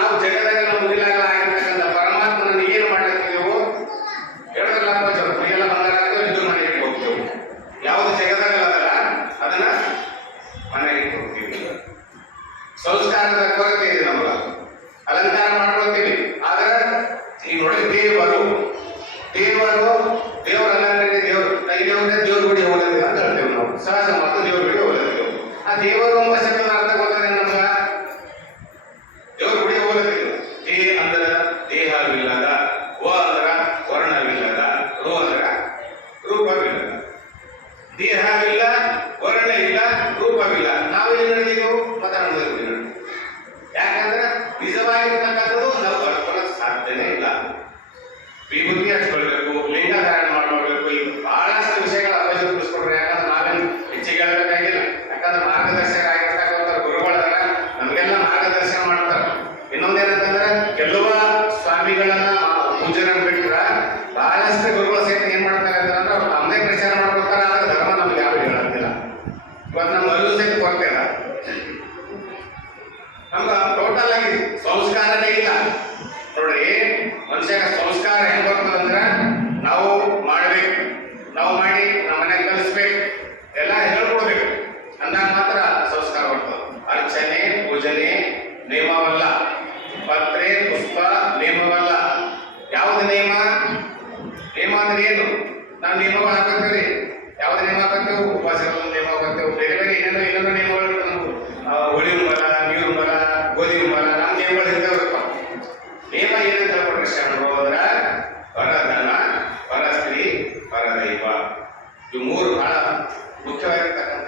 ನಾವು ಜಗದಾಗ ಮುಗಿಲಾಗಲ್ಲ ಆಗಿರ್ತಕ್ಕಂಥ ಪರಮಾತ್ಮನ ಏನು ಮಾಡಕ್ಕಿದೆವು ಹೇಳಿದ್ರಲ್ಲ ಸ್ವಲ್ಪ ಮೈಯೆಲ್ಲ ಬಂದಾಗ ಇದು ಮನೆಗೆ ಹೋಗ್ತೇವೆ. ಯಾವುದು ಜಗದಾಗಲ್ಲ ಅದನ್ನ ಮನೆಗೆ ಹೋಗ್ತೀವಿ ಸಂಸ್ಕಾರದ ಕೊರತೆ ಇದೆ ನಮಗೆ ಅಲಂಕಾರ ಮಾಡ್ಕೊಳ್ತೀವಿ. ಆದ್ರೆ ಈಗ ನೋಡಿ ದೇವರು ದೇವರು, ದೇವರ ಅಲಂಕರಣೆ ದೇವರು? ಕೈದೇವ್ರೆ ದೇವ್ರ ಗುಡಿ ಹೋಗೋದಿಲ್ಲ ಅಂತ ಹೇಳ್ತೇವೆ ನಾವು. ಸಹಜ ಮಾತು ದೇವ್ರ ಗುಡಿ ಹೋಗಲಿದ್ದೇವೆ ಆ ದೇವರು ಎಂಬ ಶಬ್ದದ ಅರ್ಥ ಗೊತ್ತದೆ ನಮ್ಗ ದೇವ್ರ ಗುಡಿ ಹೋಗೋದಿಲ್ಲ ದೇ ಅಂದ್ರ ದೇಹವಿಲ್ಲದ ವ ಅಂದ್ರ ವರ್ಣವಿಲ್ಲದ ರು ಅಂದ್ರ ರೂಪವಿಲ್ಲದ ದೇಹವಿಲ್ಲ ವರ್ಣ ಇಲ್ಲ, ರೂಪವಿಲ್ಲ. ನಾವು ಇಲ್ಲಿ ನಡೆದಿದ್ದೆವು ಮತ್ತೆ ನಡೆದಿದ್ದೀವಿ ಯಾಕಂದ್ರೆ ನಿಜವಾಗಿರ್ತಕ್ಕಂಥದ್ದು ನಾವು ಕಳ್ಕೊಳ್ಳೋಕೆ ಸಾಧ್ಯನೇ ಇಲ್ಲ. ವಿಭೂತಿ ಹಚ್ಕೊಳ್ಬೇಕು ಲಿಂಗ ಧಾರಣ ಮಾಡ್ಕೊಳ್ಬೇಕು ಬಹಳಷ್ಟು ವಿಷಯಗಳ ಅಭ್ಯಾಸ ತಿಳಿಸ್ಕೊಡ್ರಿ ಯಾಕಂದ್ರೆ ನಾವೇನು ಹೆಚ್ಚಿಗೆ ಹೇಳ್ಬೇಕಾಗಿಲ್ಲ. ಯಾಕಂದ್ರೆ ಮಾರ್ಗದರ್ಶಕ ಆಗಿರ್ತಕ್ಕಂಥ ನಮಗೆಲ್ಲ ಮಾರ್ಗದರ್ಶನ ಮಾಡ್ತಾರೆ. ಇನ್ನೊಂದೇನಂತಂದ್ರೆ ಕೆಲವ ಸ್ವಾಮಿಗಳನ್ನ ಇವತ್ತು ನಮ್ಮ ಅಲ್ಲೂ ಕೊಡ್ತೇವೆ ನಮ್ಗೆ ಟೋಟಲ್ ಆಗಿ ಸಂಸ್ಕಾರನೇ ಇಲ್ಲ. ನೋಡ್ರಿ ಮನುಷ್ಯ ಸಂಸ್ಕಾರ ಹೆಂಗ್ ಬರ್ತದಂದ್ರೆ ನಾವು ಮಾಡ್ಬೇಕು. ನಾವು ಮಾಡಿ ನಮ್ಮ ಮನೆಗೆ ಕಲಿಸ್ಬೇಕು ಎಲ್ಲ ಹೇಳ್ಕೊಡ್ಬೇಕು. ಅಂದಾಗ ಮಾತ್ರ ಸಂಸ್ಕಾರ ಬರ್ತದೆ. ಅರ್ಚನೆ, ಪೂಜನೆ, ನಿಯಮವಲ್ಲ. ಪತ್ರೆ, ಪುಷ್ಪ, ನಿಯಮವಲ್ಲ. ಯಾವ್ದು ನಿಯಮ? ನಿಯಮ ಅಂದ್ರೆ ಏನು? ನಾವು ನಿಯಮಗಳು ಹಾಕತ್ತೇವೆ ಯಾವ್ದು ನಿಯಮ ಹಾಕತ್ತೇವೆ ಉಪವಾಸ ನಿಯಮ ಹಾಕತ್ತೇವೆ ಇವು ಮೂರು ಬಹಳ ಮುಖ್ಯವಾಗಿರ್ತಕ್ಕಂಥ